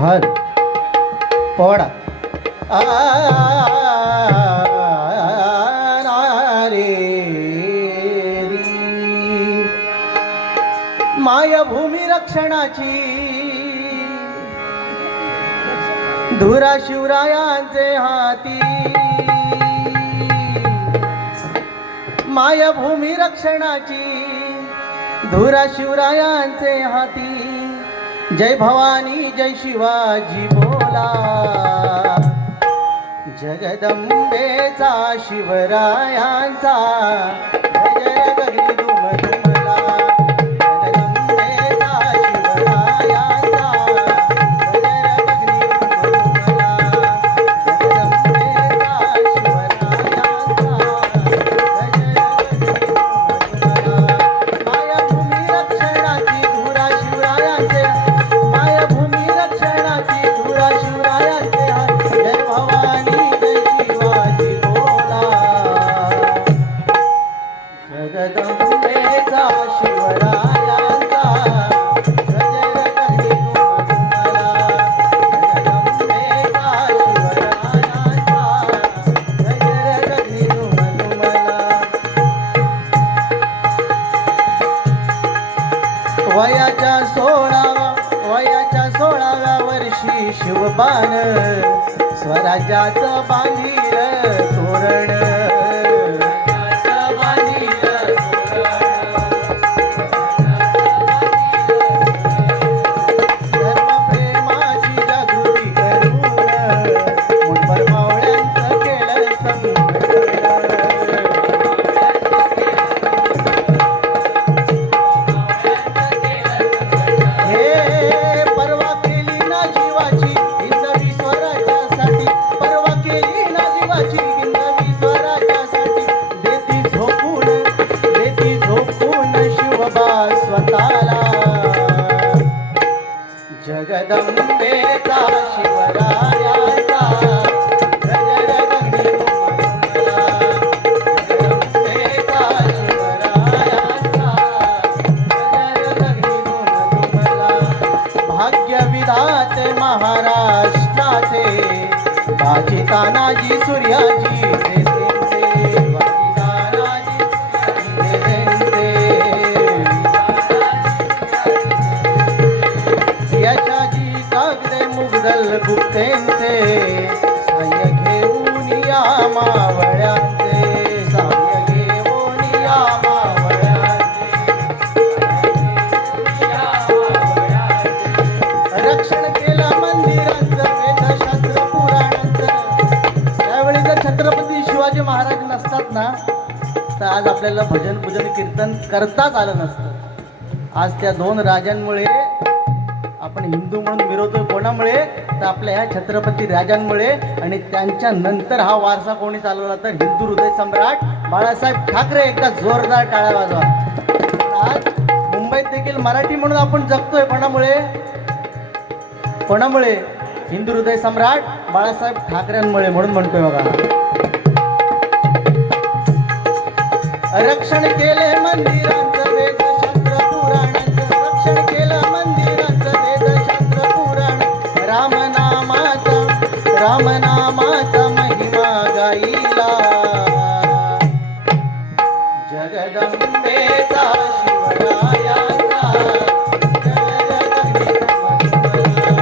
हर पोवाडा मायभूमी रक्षणाची धुरा शिवरायांचे हाती, मायभूमी रक्षणाची धुरा शिवरायांचे हाती। जय भवानी जय शिवाजी बोला, जगदंबेचा शिवरायांचा जय गगनी दुम दुमला। जगदंबेचा शिवरायांचा जय गगनी दुम दुमला। जगदंबेचा शिवरायांचा जय गगनी दुम दुमला। मायभूमी रक्षणाची धुरा शिवरायांचे, मायभूमी रक्षणाची धुरा शिवरायांचे। जय भवानी जय शिवाजी बोला, जगदंबेचा शिवरायांचा जय गगनी दुम दुमला। जगदंबेचा शिवरायांचा जय गगनी दुम दुमला। वयाच्या 16व्या वर्षी शिवबान स्वराज्याचं बांधील तोरण, धर्मप्रेमाची जागृती करून मुठभर मावळ्यांचं केलं संघटन। हे परवा केली ना जीवाची हिंदवी स्वराज्यासाठी, परवा केली ना जीवाची हिंदवी स्वराज्यासाठी। देती झोपून शिवबा स्वतःला, जगदंबेचा शिवरायांचा जय गगनी दुम दुमला। जगदंबेचा शिवरायांचा जय गगनी दुम दुमला। भाग्यविधाते महाराष्ट्राचे बाजी तानाजी सूर्याजी देशेंचे, बाजी तानाजी देशेंचे। यशाजी कागदे मुघल गुप्तेंचे, साह्य घेऊन या मावळ्यांचे, साह्य घेऊन या मावळ्यांचे। रक्षण केलं मंदिरांचं वेदशास्त्र पुराणांचं। त्यावेळी जर छत्रपती शिवाजी महाराज नसतात ना, तर आज आपल्याला भजन पूजन कीर्तन करताच आलं नसतं। आज त्या दोन राजांमुळे आपण हिंदू म्हणून मिरवतोय, कोणामुळे तर आपल्या ह्या छत्रपती राजांमुळे। आणि त्यांच्या नंतर हा वारसा कोणी चालवला तर हिंदू हृदय सम्राट बाळासाहेब ठाकरे। एकदा जोरदार टाळ्या वाजवा। आज मुंबईत देखील मराठी म्हणून आपण जगतोय, कोणामुळे कोणामुळे हिंदू हृदय सम्राट बाळासाहेब ठाकरेंमुळे, म्हणून म्हणतोय बघा। रक्षण केले मंदिरांचं वेदशास्त्र पुराणांचं, रक्षण केलं मंदिरांचं वेदशास्त्र पुराण। रामनामाचा महिमा गाईला, जगदंबेचा शिवरायांचा जय गगनी दुम दुमला।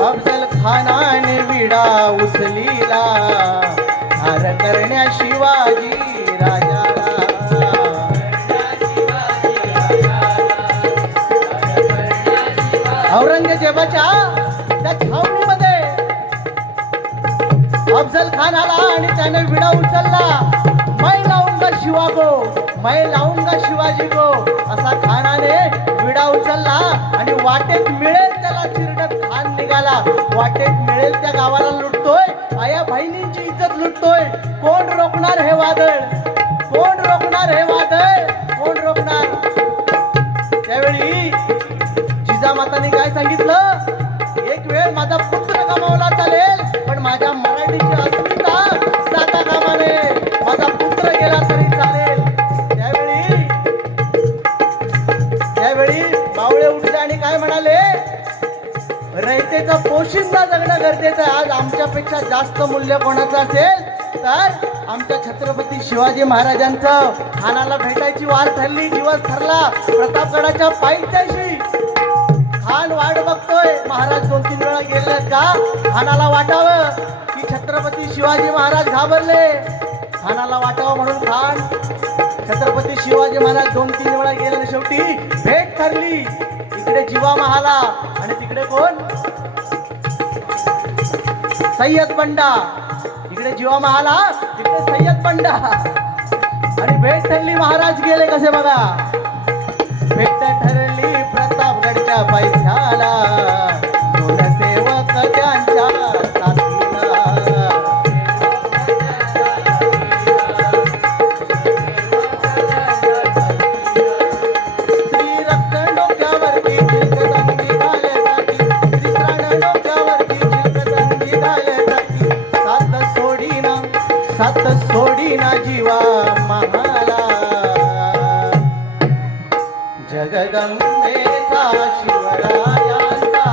अफजल खानाने विडा उचलीला, हार करण्या शिवाजी राजाला। औरंगजेबाच्या त्या छावणीमध्ये अफजल खान आला आणि त्याने विडा उचलला। मैं लाऊंगा शिवा को, मैं लाऊंगा शिवाजी को, असा खानाने विडा उचलला। आणि वाटेत मिळेल त्याला चिरडत खान निघाला, वाटेत मिळेल त्या गावाला लुटतोय, आया बहिणींची इज्जत लुटतोय। कोण रोखणार हे वादळ, कोण रोखणार हे वादळ, कोण रोखणार? त्यावेळी जिजामातांनी काय सांगितलं, एक वेळ माझा पुत्र गमावला चालेल, पण माझ्या मराठीची अस्मिता जाता कामा नये। माझा पुत्र गेला तरी चालेल। त्यावेळी गरजेचं आहे. आज आमच्यापेक्षा जास्त मूल्य कोणाचं असेल तर आमच्या छत्रपती शिवाजी महाराजांचं. खानाला भेटायची वार ठरली, दिवस ठरला. प्रतापगडाच्या पायथ्याशी खान वाट बघतोय. महाराज 2-3 वेळा गेले का खानाला वाटावं की छत्रपती शिवाजी महाराज घाबरले. खानाला वाटावं म्हणून खान छत्रपती शिवाजी महाराज 2-3 वेळा गेले. शेवटी भेट ठरली. इकडे जीवा महाला आणि तिकडे कोण, सय्यद बंडा. इकडे जीवा महाला, तिकडे सय्यद बंडा. आणि भेट ठरली. महाराज गेले कसे बघा. भेट ठरली प्रतापगडच्या पायथ्याला. दोन सेवक त्यांच्या साथीला. स्त्री रक्त डोक्यावरती चिलकदंडी घालताती. स्त्री प्राण डोक्यावरती चिलकदंडी घालताती. सात सोडीना जीवा महाला. जगदंबेचा शिवरायांचा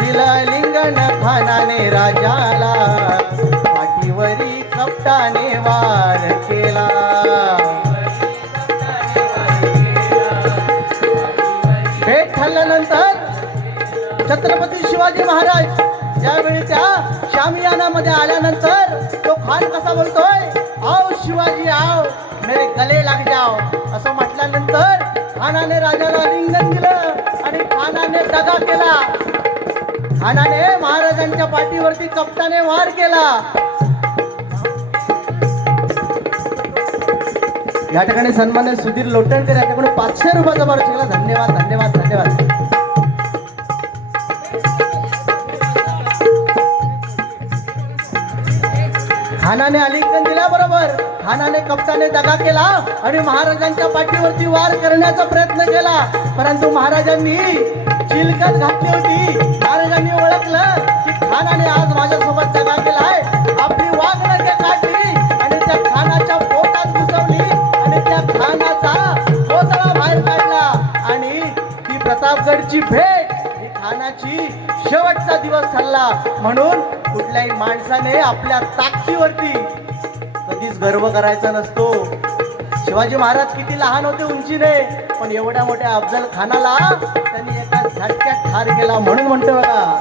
दिला लिंगण खानाने राजाला. पाठीवरी कपटाने वार केला. भेट ठरल्यानंतर छत्रपती शिवाजी महाराज ज्यावेळी त्या शामियानामध्ये आल्यानंतर तो खान कसा बोलतोय, आओ शिवाजी आओ मेरे गले लाग जाओ. असं म्हटल्यानंतर खानाने राजाला रिंगण दिलं आणि खानाने दगा केला. खानाने महाराजांच्या पाठीवरती कपटाने वार केला. या ठिकाणी सन्मान्य सुधीर लोटणकर याच्याकडून 500 रुपयाचा बरं केला. धन्यवाद धन्यवाद धन्यवाद. खानाने आलिंगन दिल्याबरोबर खानाने कप्ताने दगा केला आणि महाराजांच्या पाठीवरती वार करण्याचा प्रयत्न केला. परंतु महाराजांनी चिलकत घातली होती. महाराजांनी ओळखलं की खानाने आज माझ्यासोबत दगा केलाय. आपली वाघनखे काढली आणि त्या खानाच्या पोटात घुसवली आणि त्या खानाचा पोतळा बाहेर काढला. आणि ती प्रतापगडची भेट ही खानाची शेवटचा दिवस ठरला. म्हणून कुठल्याही माणसाने आपल्या ताकदीवरती कधीच गर्व करायचा नसतो. शिवाजी महाराज किती लहान होते उंचीने, पण एवढ्या मोठ्या अफजल खानाला त्यांनी एका झटक्यात ठार केला. म्हणून म्हणतो बघा,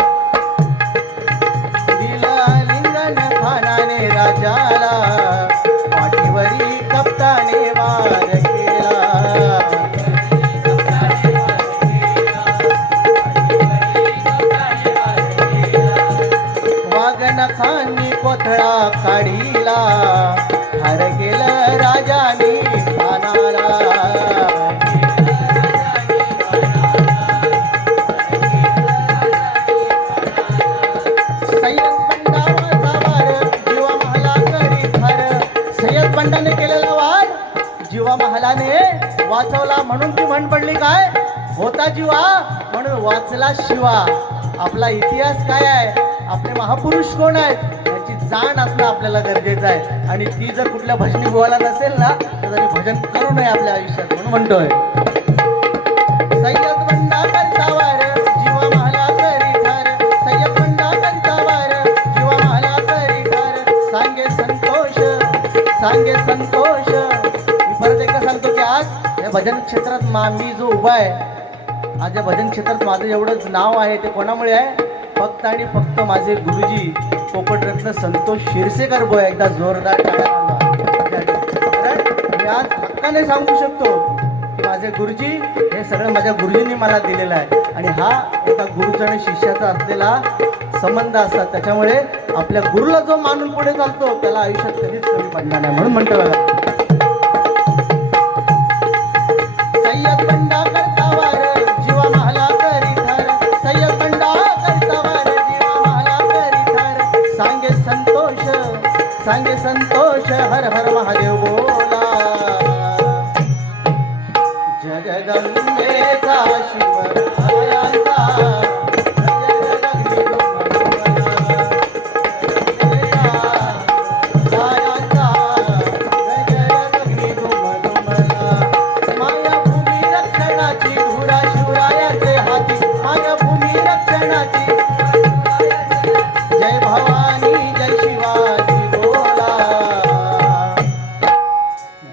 दिला लिंगण खानाने राजाला, पाठीवरी कप्ताने वार केला. वाघनखांनी कोथळा काढीला, ठार केलं राजानी खानाला. सय्यद बंडाचा वार जीवा महाला करी ठार. सय्यद बंडाने केलेला वार जीवा महालाने वाचवला. म्हणून ती म्हण पडली काय, होता जीवा म्हणून वाचला शिवा. आपला इतिहास काय आहे, आपले महापुरुष कोण आहेत याची जाण असणं आपल्याला गरजेचं आहे. आणि ती जर कुठल्या भजनी बोलायला नसेल ना तर तरी भजन करू नये आपल्या आयुष्यात. म्हणून म्हणतोय, सय्यद बंडा करता वार जीवा महाला करी ठार. सय्यद बंडा करता वार जीवा महाला करी ठार. सांगे संतोष. मी परत एकदा सांगतो की आज या भजन क्षेत्रात मी जो उभा आहे, आज या भजन क्षेत्रात माझं एवढं नाव आहे ते कोणामुळे आहे, फक्त आणि फक्त माझे गुरुजी पोपटरत्न संतोष शिरसेकर बोय. एकदा जोरदार टाळ्या वाजवा. कारण मी आज हक्काने सांगू शकतो की माझे गुरुजी हे सगळं माझ्या गुरुजींनी मला दिलेलं आहे. आणि हा एका गुरुचा आणि शिष्याचा असलेला संबंध असतात. त्याच्यामुळे आपल्या गुरुला जो मानून पुढे चालतो त्याला आयुष्यात कधीच कमी पडणार नाही. म्हणून म्हणतो बघा, सय्यद बंडा करता वार जीवा महाला करी ठार. सय्यद बंडा करता वार जीवा महाला करी ठार. सांगे संतोष हर हर महादेव बोला. जगदंबेचा शिवरायांचा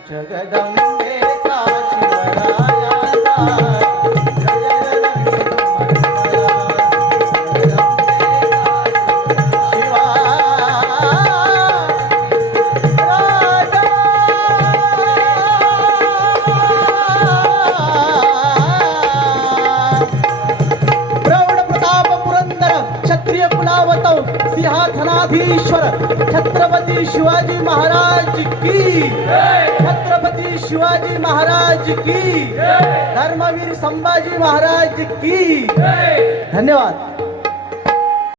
जगदंबेचा शिवरायाचा क्षत्रिय कुलावतौ सिंहासनाधीश्वर छत्रपती शिवाजी महाराज की, छत्रपती शिवाजी महाराज की, धर्मवीर संभाजी महाराज की. धन्यवाद.